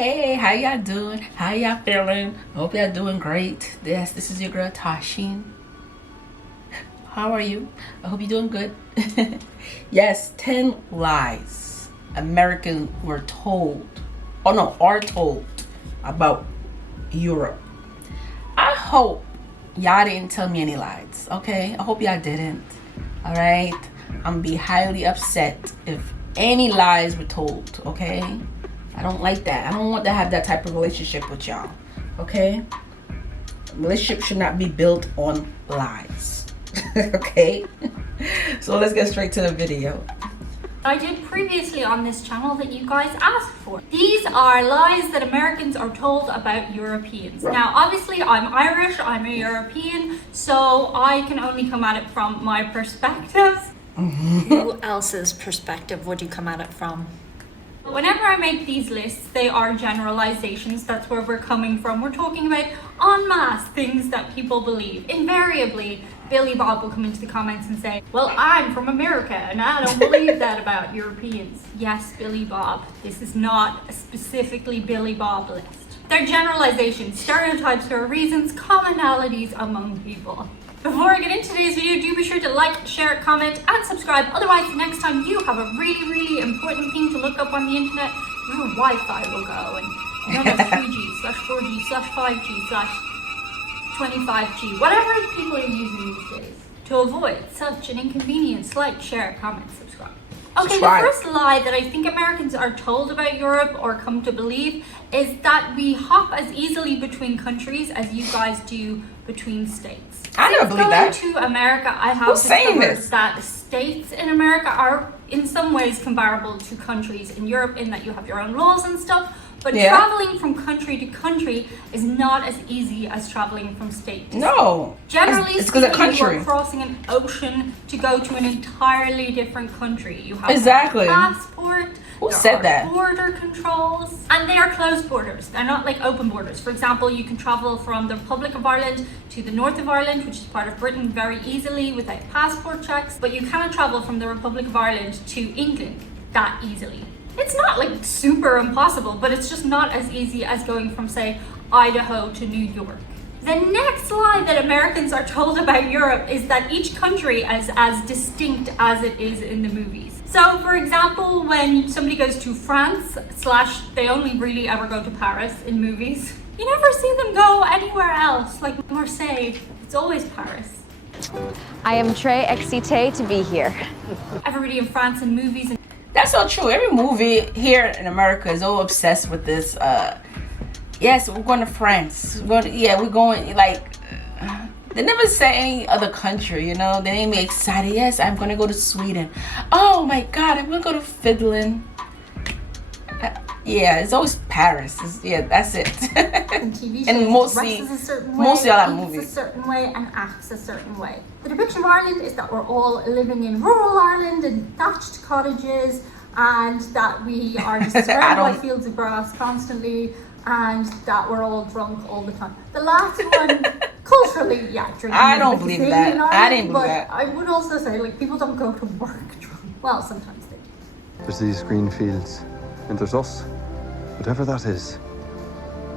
Hey, how y'all doing? How y'all feeling? Hope y'all doing great. Yes, this is your girl Tysheen. How are you? I hope you're doing good. Yes, 10 lies Americans were told, are told about Europe. I hope y'all didn't tell me any lies, okay? I hope y'all didn't, all right? I'm gonna be highly upset if any lies were told, okay? I don't like that. I don't want to have that type of relationship with y'all, okay? Relationship should not be built on lies, okay? So let's get straight to the video. I did previously on this channel that you guys asked for. These are lies that Americans are told about Europeans. Now, obviously, I'm Irish, I'm a European, so I can only come at it from my perspective. Who else's perspective would you come at it from? Whenever I make these lists, they are generalizations. That's where we're coming from. We're talking about en masse things that people believe. Invariably, Billy Bob will come into the comments and say, well, I'm from America and I don't believe that about Europeans. Yes, Billy Bob. This is not a specifically Billy Bob list. They're generalizations, stereotypes for reasons, commonalities among people. Before I get into today's video, do be sure to like, share, comment, and subscribe. Otherwise, the next time you have a really important thing to look up on the internet, your Wi-Fi will go and you don't have 3G/4G/5G/25G, whatever people are using these days. To avoid such an inconvenience, like, share, comment, subscribe. Okay, the first lie that I think Americans are told about Europe or come to believe is that we hop as easily between countries as you guys do between states. I never believe that. Going to America, I have discovered that states in America are in some ways comparable to countries in Europe in that you have your own laws and stuff. But traveling from country to country is not as easy as traveling from state to state. No. Generally speaking, you are crossing an ocean to go to an entirely different country. You have a passport. Who said that? Border controls. And they are closed borders. They're not like open borders. For example, you can travel from the Republic of Ireland to the north of Ireland, which is part of Britain, very easily without passport checks. But you cannot travel from the Republic of Ireland to England that easily. It's not like super impossible, but it's just not as easy as going from, say, Idaho to New York. The next lie that Americans are told about Europe is that each country is as distinct as it is in the movies. So, for example, when somebody goes to France, / they only really ever go to Paris in movies, you never see them go anywhere else, like Marseille. It's always Paris. I am très excitée to be here. Everybody in France in movies. That's so true. Every movie here in America is all obsessed with this. Yes, we're going to France. We're going, like, they never say any other country, you know? They made me excited. Yes, I'm going to go to Sweden. Oh my God, I'm going to go to Finland. Yeah, it's always Paris. That's it. And TV shows, and mostly dresses a certain way, mostly all that eats movies a certain way, and acts a certain way. The depiction of Ireland is that we're all living in rural Ireland in thatched cottages, and that we are just surrounded by fields of grass constantly, and that we're all drunk all the time. The last one, culturally, drinking. I don't believe that. I didn't believe that. I would also say, like, people don't go to work drunk. Well, sometimes they do. There's these green fields, and there's us. Whatever that is,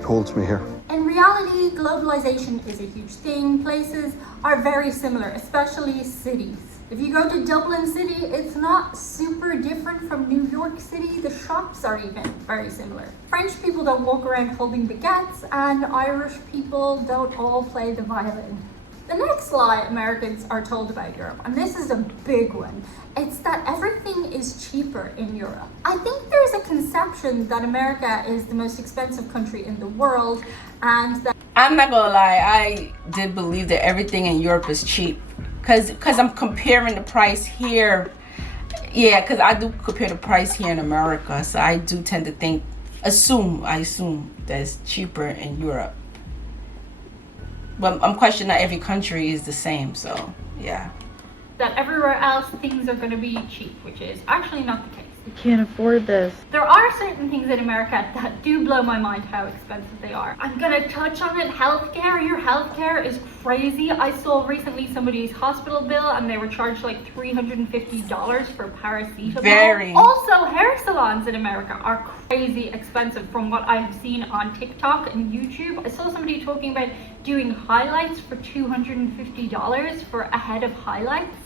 it holds me here. In reality, globalization is a huge thing. Places are very similar, especially cities. If you go to Dublin City, it's not super different from New York City. The shops are even very similar. French people don't walk around holding baguettes, and Irish people don't all play the violin. The next lie Americans are told about Europe, and this is a big one, it's that everything is cheaper in Europe. I think there's a conception that America is the most expensive country in the world, and that... I'm not gonna lie, I did believe that everything in Europe is cheap. Cause I'm comparing the price here. Yeah, cause I do compare the price here in America, so I do tend to I assume that it's cheaper in Europe. But I'm questioning that every country is the same, so yeah. That everywhere else things are going to be cheap, which is actually not the case. I can't afford this. There are certain things in America that do blow my mind how expensive they are. I'm gonna touch on it. Healthcare. Your healthcare is crazy. I saw recently somebody's hospital bill and they were charged like $350 for paracetamol. Very. Also, hair salons in America are crazy expensive from what I've seen on TikTok and YouTube. I saw somebody talking about doing highlights for $250 for a head of highlights.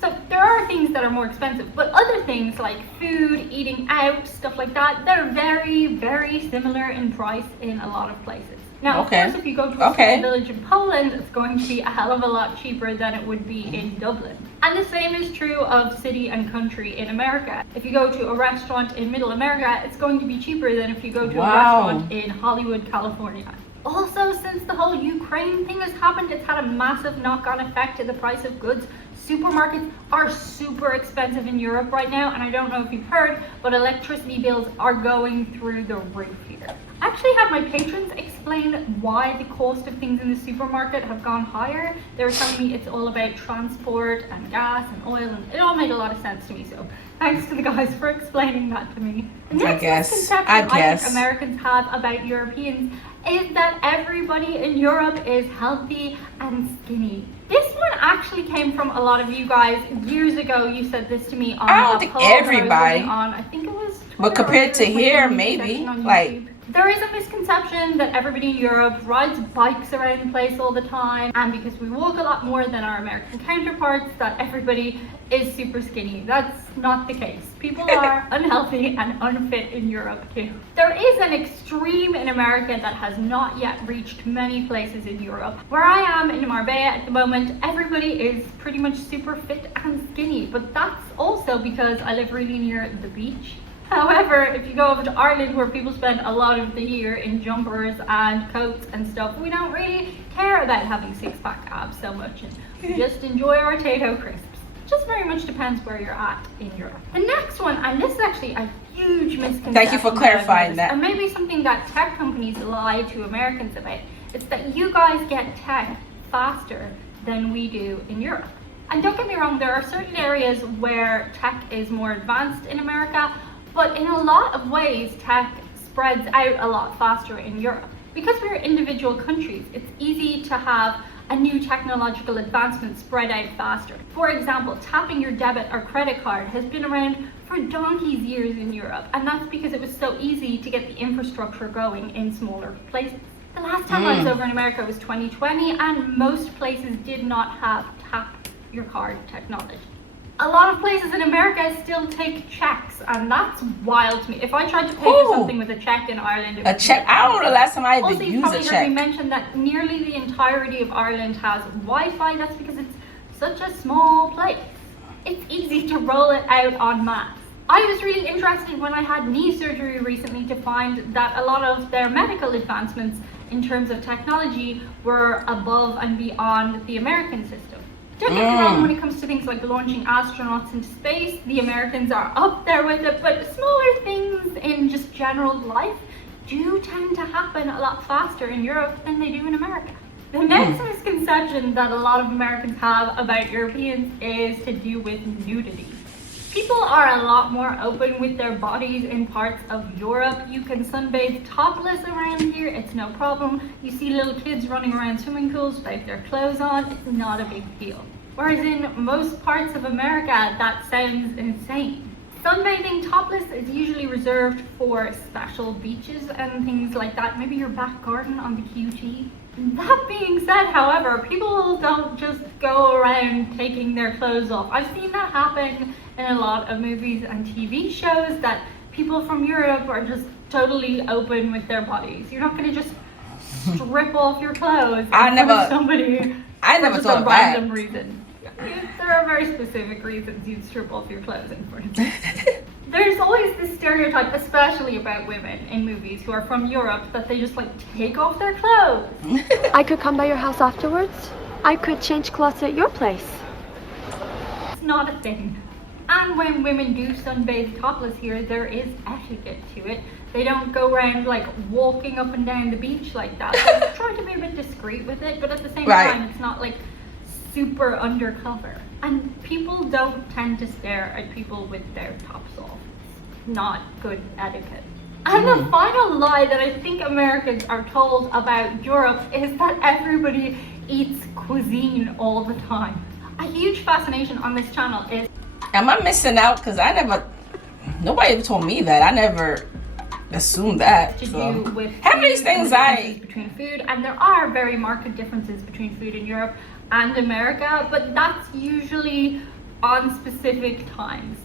So there are things that are more expensive, but other things like food, eating out, stuff like that, they're very, very similar in price in a lot of places. Now, of course, if you go to a small village in Poland, it's going to be a hell of a lot cheaper than it would be in Dublin. And the same is true of city and country in America. If you go to a restaurant in Middle America, it's going to be cheaper than if you go to a restaurant in Hollywood, California. Also, since the whole Ukraine thing has happened, it's had a massive knock-on effect to the price of goods. Supermarkets are super expensive in Europe right now, and I don't know if you've heard, but electricity bills are going through the roof here. I actually had my patrons explain why the cost of things in the supermarket have gone higher. They were telling me it's all about transport and gas and oil, and it all made a lot of sense to me, so thanks to the guys for explaining that to me. The next misconception I think Americans have about Europeans is that everybody in Europe is healthy and skinny. This one actually came from a lot of you guys years ago. You said this to me on I don't think everybody. I think it was Twitter, but compared to here, maybe. Like, there is a misconception that everybody in Europe rides bikes around the place all the time, and because we walk a lot more than our American counterparts, that everybody is super skinny. That's not the case. People are unhealthy and unfit in Europe too. There is an extreme in America that has not yet reached many places in Europe. Where I am in Marbella at the moment, everybody is pretty much super fit and skinny, but that's also because I live really near the beach. However, if you go over to Ireland, where people spend a lot of the year in jumpers and coats and stuff, we don't really care about having six-pack abs so much, and we just enjoy our potato crisps. Just very much depends where you're at in Europe. The next one, and this is actually a huge misconception. Thank you for clarifying that. And maybe something that tech companies lie to Americans about. It's that you guys get tech faster than we do in Europe. And don't get me wrong, there are certain areas where tech is more advanced in America, but in a lot of ways, tech spreads out a lot faster in Europe. Because we're individual countries, it's easy to have a new technological advancement spread out faster. For example, tapping your debit or credit card has been around for donkey's years in Europe, and that's because it was so easy to get the infrastructure going in smaller places. The last time I was over in America was 2020, and most places did not have tap your card technology. A lot of places in America still take checks, and that's wild to me. If I tried to pay for something with a check in Ireland, it would a check? I don't know the last time I even used a check. Also, you probably heard me mention that nearly the entirety of Ireland has Wi-Fi. That's because it's such a small place. It's easy to roll it out en masse. I was really interested when I had knee surgery recently to find that a lot of their medical advancements in terms of technology were above and beyond the American system. Don't get me wrong, when it comes to things like launching astronauts into space, the Americans are up there with it, but smaller things in just general life do tend to happen a lot faster in Europe than they do in America. The next misconception that a lot of Americans have about Europeans is to do with nudity. People are a lot more open with their bodies in parts of Europe. You can sunbathe topless around here, it's no problem. You see little kids running around swimming pools without their clothes on, it's not a big deal. Whereas in most parts of America, that sounds insane. Sunbathing topless is usually reserved for special beaches and things like that, maybe your back garden on the QT. That being said, however, people don't just go around taking their clothes off. I've seen that happen in a lot of movies and TV shows, that people from Europe are just totally open with their bodies. You're not going to just strip off your clothes I never thought of that. Random reason. There are very specific reasons you'd strip off your clothes in front of them. There's always this stereotype, especially about women in movies who are from Europe, that they just like take off their clothes. I could come by your house afterwards. I could change clothes at your place. It's not a thing. And when women do sunbathe topless here, there is etiquette to it. They don't go around like walking up and down the beach like that. They try to be a bit discreet with it, but at the same time, it's not like super undercover. And people don't tend to stare at people with their tops off. not good etiquette. And the final lie that I think Americans are told about Europe is that everybody eats cuisine all the time. A huge fascination on this channel is, am I missing out? Because nobody ever told me that. I never assumed that. to So. do with Half of these food things and the differences between food, and there are very marked differences between food in Europe and America, but that's usually on specific times.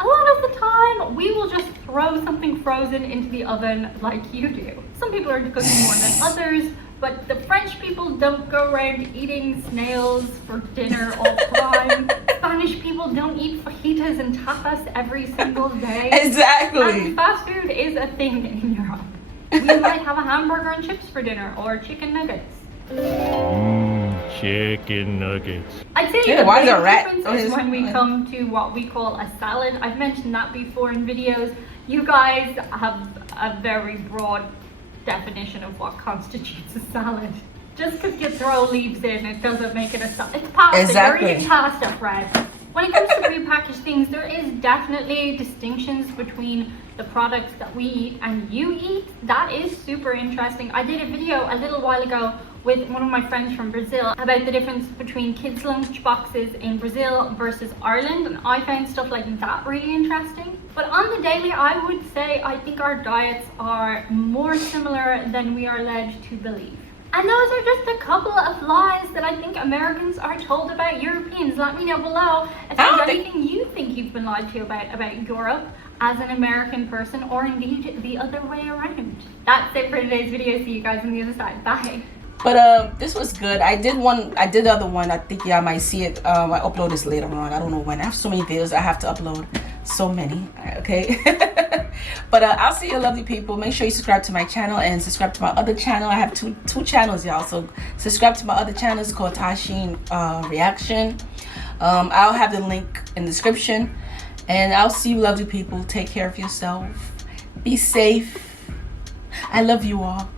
A lot of the time, we will just throw something frozen into the oven like you do. Some people are cooking more than others, but the French people don't go around eating snails for dinner all the time. Spanish people don't eat fajitas and tapas every single day. Exactly. And fast food is a thing in Europe. We might have a hamburger and chips for dinner, or chicken nuggets. Chicken nuggets. I'd say Yeah, the why is biggest a rat- difference oh, is his- when we come to what we call a salad. I've mentioned that before in videos. You guys have a very broad definition of what constitutes a salad. Just because you throw leaves in, it doesn't make it a salad. It's pasta. Exactly. You're eating pasta, Fred. When it comes to prepackaged things, there is definitely distinctions between the products that we eat and you eat. That is super interesting. I did a video a little while ago with one of my friends from Brazil about the difference between kids' lunch boxes in Brazil versus Ireland, and I found stuff like that really interesting. But on the daily, I would say I think our diets are more similar than we are led to believe. And those are just a couple of lies that I think Americans are told about Europeans. Let me know below if there's anything you think you've been lied to about Europe as an American person, or indeed the other way around. That's it for today's video. See you guys on the other side. Bye. But this was good. I did the other one. I think y'all might see it. I upload this later on. I don't know when. I have so many videos I have to upload. So many. Okay. But I'll see you lovely people. Make sure you subscribe to my channel and subscribe to my other channel. I have two channels, y'all. So subscribe to my other channel. It's called Tysheen Reaction. I'll have the link in the description. And I'll see you lovely people. Take care of yourself. Be safe. I love you all.